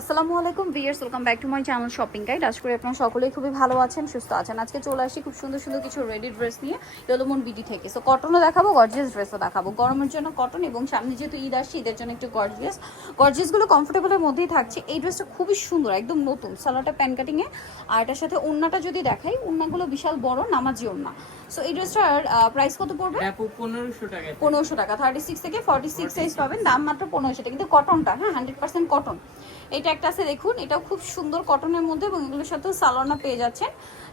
আসসালামু আলাইকুম viewers, welcome back to my channel shopping guide. আশা করি আপনারা সকলেই খুবই ভালো আছেন, সুস্থ আছেন। আজকে চলে আসি খুব সুন্দর সুন্দর কিছু রেডি ড্রেস নিয়ে ইয়েলোমন বিডি থেকে। সো কটনও দেখাবো, গর্জিয়াস ড্রেসও দেখাবো। গরমের জন্য কটন এবং সামনে যেহেতু ঈদ আসছে, ঈদের জন্য একটু গর্জিয়াসগুলো কমফোর্টেবলের মধ্যেই থাকছে। এই ড্রেসটা খুবই সুন্দর, একদম নতুন, সালোয়ারটা প্যান কাটিংয়ে। আর এটার সাথে ওড়নাটা যদি দেখাই, ওড়নাগুলো বিশাল বড় নামাজি ওড়না। সো এই ড্রেসটার প্রাইস কত পড়বে? 1500 টাকা। 1500 টাকা। 36 থেকে 46 সাইজ পাবেন, দাম মাত্র 1500 টাকা। কিন্তু কটনটা, হ্যাঁ, 100% কটন। এটা একটা আছে দেখুন, এটাও খুব সুন্দর কটনের মধ্যে এবং এগুলোর সাথে সালোয়ার পেয়ে যাচ্ছেন।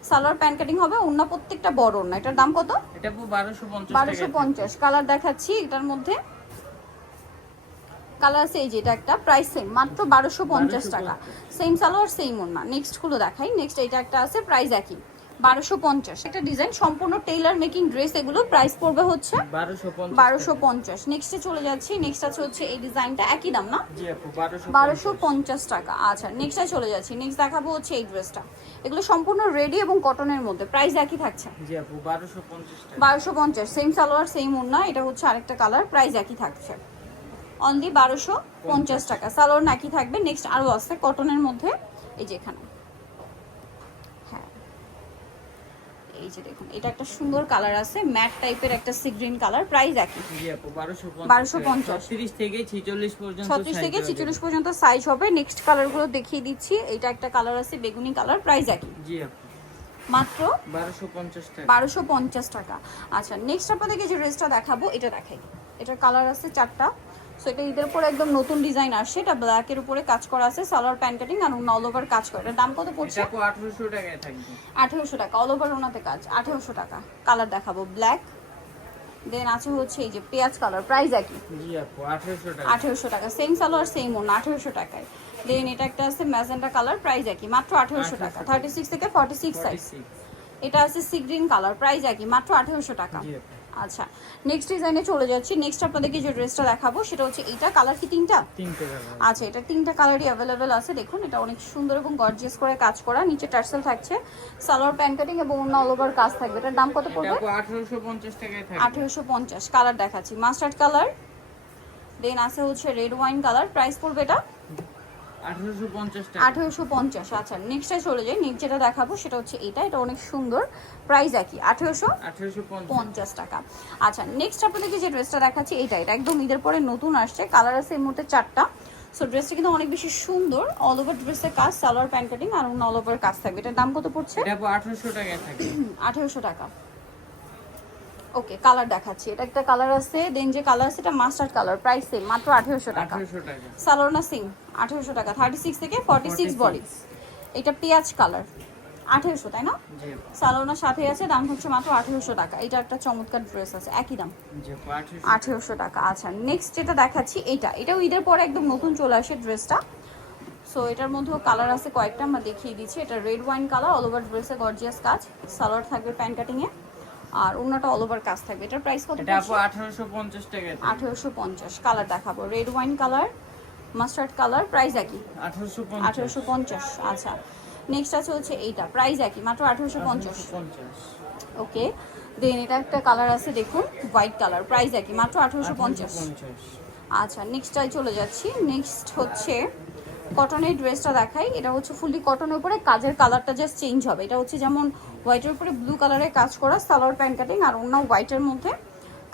সালোয়ার প্যান কাটিং হবে, ওড়না প্রত্যেকটা বড় ওড়না। এটার দাম কত? এটা 1250 টাকা। 1250। কালার দেখাচ্ছি এটার মধ্যে, কালার আছে এই যে, এটা একটা, প্রাইস সেম, মাত্র 1250 টাকা। সেম সালোয়ার সেম ওড়না। নেক্সট গুলো দেখাই। নেক্সট এটা একটা আছে, প্রাইস একই, 1250। একটা ডিজাইন সম্পূর্ণ টেইলার মেকিং ড্রেস, এগুলো প্রাইস পড়বে হচ্ছে 1250। নেক্সটে চলে যাচ্ছি। নেক্সট আছে হচ্ছে এই ডিজাইনটা, একই দাম না? জি আপু, 1250 টাকা। আচ্ছা, নেক্সটে চলে যাচ্ছি। নেক্সট দেখাবো হচ্ছে এই ড্রেসটা। এগুলো সম্পূর্ণ রেডি এবং কটনের মধ্যে, প্রাইস একই থাকছে। জি আপু, 1250 টাকা। 1250, সেম সালোয়ার সেম ওড়না। এটা হচ্ছে আরেকটা কালার, প্রাইস একই থাকছে, অনলি 1250 টাকা। সালোয়ার একই থাকবে। নেক্সট আরও আছে কটনের মধ্যে, এই যে এখানে, হ্যাঁ, এই যে দেখুন, এটা একটা সুন্দর কালার আছে, ম্যাট টাইপের একটা সি গ্রিন কালার, প্রাইস একই। জি আপু, 1250। 36 থেকে 46 পর্যন্ত 36 থেকে 46 পর্যন্ত সাইজ হবে। নেক্সট কালারগুলো দেখিয়ে দিচ্ছি। এটা একটা কালার আছে বেগুনি কালার, প্রাইস একই, জি আপু, মাত্র 1250 টাকা। 1250 টাকা। আচ্ছা, নেক্সট আপনাদেরকে যে ড্রেসটা দেখাবো, এটা দেখাই। এটার কালার আছে 4টা। সো এটা ঈদের পরে একদম নতুন ডিজাইন আসছে। এটা ব্ল্যাকের উপরে কাজ করা আছে, সালোয়ার প্যান কাটিং আর অল ওভার কাজ করা। এটার দাম কত পড়ছে? এটা আপু 1800 টাকায় থাকবে। 1800 টাকা। অল ওভার ওনাতে কাজ, 1800 টাকা। কালার দেখাবো ব্ল্যাক, দেন আছে হচ্ছে এই যে পেঁয়াজ কালার, প্রাইস একই, জি আপু, 1800 টাকা। 1800 টাকা। সেম সালোয়ার সেম ওড়না, 1800 টাকায়। দেন এটা একটা আছে ম্যাজেন্টা কালার, প্রাইস একই, মাত্র 1800 টাকা। 36 থেকে 46 সাইজ। 46। এটা আছে সি গ্রিন কালার, প্রাইস একই, মাত্র 1800 টাকা। জি আপু, আচ্ছা, নেক্সট ডিজাইনে চলে যাচ্ছি। নেক্সট আপনাদেরকে যে ড্রেসটা দেখাবো সেটা হচ্ছে এইটা। কালার কি তিনটা? তিনটে কালার। আচ্ছা, এটা তিনটা কালারই অ্যাভেলেবেল আছে। দেখুন, এটা অনেক সুন্দর এবং গর্জিয়াস করে কাজ করা। নিচে টার্সেল থাকছে, সালোয়ার প্যান কাটিং এবং অন্য অল ওভার কাজ থাকবে। এটার দাম কত এটা পড়বে? আপু 1850 টাকায় থাকবে। 1850। কালার দেখাচ্ছি, মাস্টার্ড কালার, দেন আছে হচ্ছে রেড ওয়াইন কালার, প্রাইস পড়বে এটা 1850 টাকা। 1850। আচ্ছা, নেক্সটে চলে যাই। নেক্সট যেটা দেখাবো সেটা হচ্ছে এটা। এটা অনেক সুন্দর, প্রাইস একই, 1850 টাকা। আচ্ছা, নেক্সট আপনাদেরকে যে ড্রেসটা দেখাচ্ছি এটা একদম ঈদের পরে নতুন আসছে। কালার আছে এই মুহূর্তে 4টা। সো ড্রেসটা কিন্তু অনেক বেশি সুন্দর, অল ওভার ড্রেসের কাজ, সালোয়ার প্যান কাটিং আর অন্য অল ওভার কাজ থাকবে। এটার দাম কত পড়ছে? এটা আপু 1800 টাকায় থাকবে। 1800 টাকা। ওকে, কালার দেখাচ্ছি। এটা একটা কালার আছে, দেন যে কালার আছে এটা মাস্টার্ড কালার, প্রাইস সেম, মাত্র 1800 টাকা। 1800 টাকা। সালোয়ার না সেম, 1800 টাকা। 36 থেকে 46 বডি। এটা পেঁয়াজ কালার, 1800, তাই না? জি আপু, সালোয়ার সাথে আছে, দাম হচ্ছে মাত্র 1800 টাকা। এটা একটা চমৎকার ড্রেস আছে, একই দাম, জি আপু, 1800 টাকা। আচ্ছা, নেক্সট যেটা দেখাচ্ছি এটাও ঈদের পরে একদম নতুন চলে আসে ড্রেসটা। সো এটার মধ্যেও কালার আছে কয়েকটা, আমরা দেখিয়ে দিচ্ছি। এটা red wine colour, all over ড্রেসে গর্জিয়াস কাজ, সালোয়ার থাকবে প্যান কাটিং এ আর অন্যটা অল ওভার কাজ থাকবে। এটার প্রাইস কত? এটা আপু 1850 টাকায় থাকবে। 1850। কালার দেখাবো, red wine colour, mustard colour, price একই, 1850। 1850। আচ্ছা, নেক্সট আছে হচ্ছে এইটা, প্রাইস একই, মাত্র 1850। 1850। ওকে, দেন এটা একটা কালার আছে দেখুন, হোয়াইট কালার, প্রাইস একই, মাত্র 1850। 1850। আচ্ছা, নেক্সটটাই চলে যাচ্ছি। নেক্সট হচ্ছে কটনের ড্রেসটা দেখাই। এটা হচ্ছে ফুললি কটনের উপরে কাজের কালারটা জাস্ট চেঞ্জ হবে। এটা হচ্ছে যেমন হোয়াইটের উপরে ব্লু কালারের কাজ করা, সালোয়ার প্যান কাটিং আর অন্য হোয়াইটের মধ্যে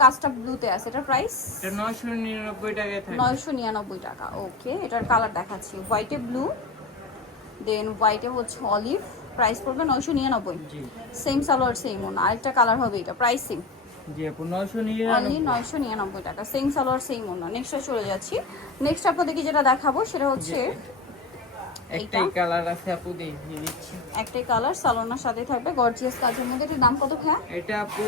কাজটা ব্লুতে আছে। এটার প্রাইস এটা 999 টাকায় থাকবে। 999 টাকা। ওকে, এটার কালার দেখাচ্ছি, হোয়াইটে ব্লু, দেন হোয়াইটে হচ্ছে অলিভ, প্রাইস পড়বে 999। জি সেম সালোয়ার সেম ওনা। আরেকটা কালার হবে, এটা প্রাইস সেম, জি আপু, অনলি 999। 999 টাকা। সেম সালোয়ার সেম ওনা। নেক্সটে চলে যাচ্ছি। নেক্সট আপনাদেরকে যেটা দেখাবো সেটা হচ্ছে একটাই কালার আছে আপু, দেখিয়ে দিচ্ছি। একটাই কালার, সালোনার সাথে থাকবে গর্জিয়াস কাজের মধ্যে। এটার দাম কত ভাইয়া? এটা আপু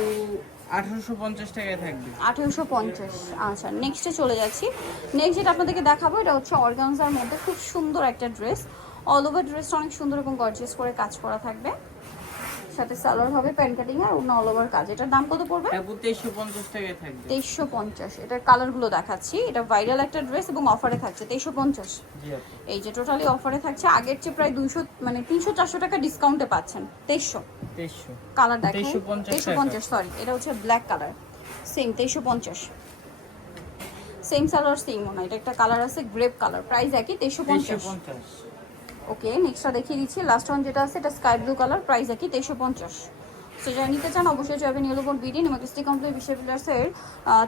1850 টাকায় থাকবে। 1850। আচ্ছা, নেক্সটে চলে যাচ্ছি। নেক্সট যেটা আপনাদেরকে দেখাবো এটা হচ্ছে অর্গানজার মধ্যে খুব সুন্দর একটা ড্রেস। অল ওভার ড্রেসটা অনেক সুন্দর এবং গর্জিয়াস করে কাজ করা থাকবে, সাথে সালোয়ার হবে প্যান কাটিং আর অন্য অল ওভার কাজ। এটার দাম কত পড়বে? আপু 2350 টাকায় থাকবে। 2350। এটার কালারগুলো দেখাচ্ছি। এটা ভাইরাল একটা ড্রেস এবং অফারে থাকছে 2350। জি আপু, এই যে টোটালি অফারে থাকছে, আগের চেয়ে প্রায় 200 মানে 300-400 টাকা ডিসকাউন্টে পাচ্ছেন। 2300। 2300। কালার দেখেন, 2350 2350, সরি, এটা হচ্ছে black colour, same 2350। Same salwar same মনে হয়, এটা একটা কালার আছে গ্রেপ কালার, প্রাইস একই 2350। 350। ওকে নেক্সটটা দেখিয়ে দিচ্ছি, লাস্ট ওয়ান যেটা আছে এটা স্কাই ব্লু কালার, প্রাইস একই 2350। সো যারা নিতে চান অবশ্যই যাবেন ইয়েলোবোন বিডি নিমাকিস্টি কমপ্লিট বিশ্ব বিলার্সের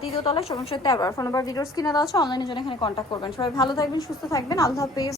3য় তলায় 713। ফোন নাম্বার ভিডিওস কিনে দেওয়া আছে, অনলাইনে জন্য এখানে কন্ট্যাক্ট করবেন। সবাই ভালো থাকবেন, সুস্থ থাকবেন, আল্লাহ হাফেজ।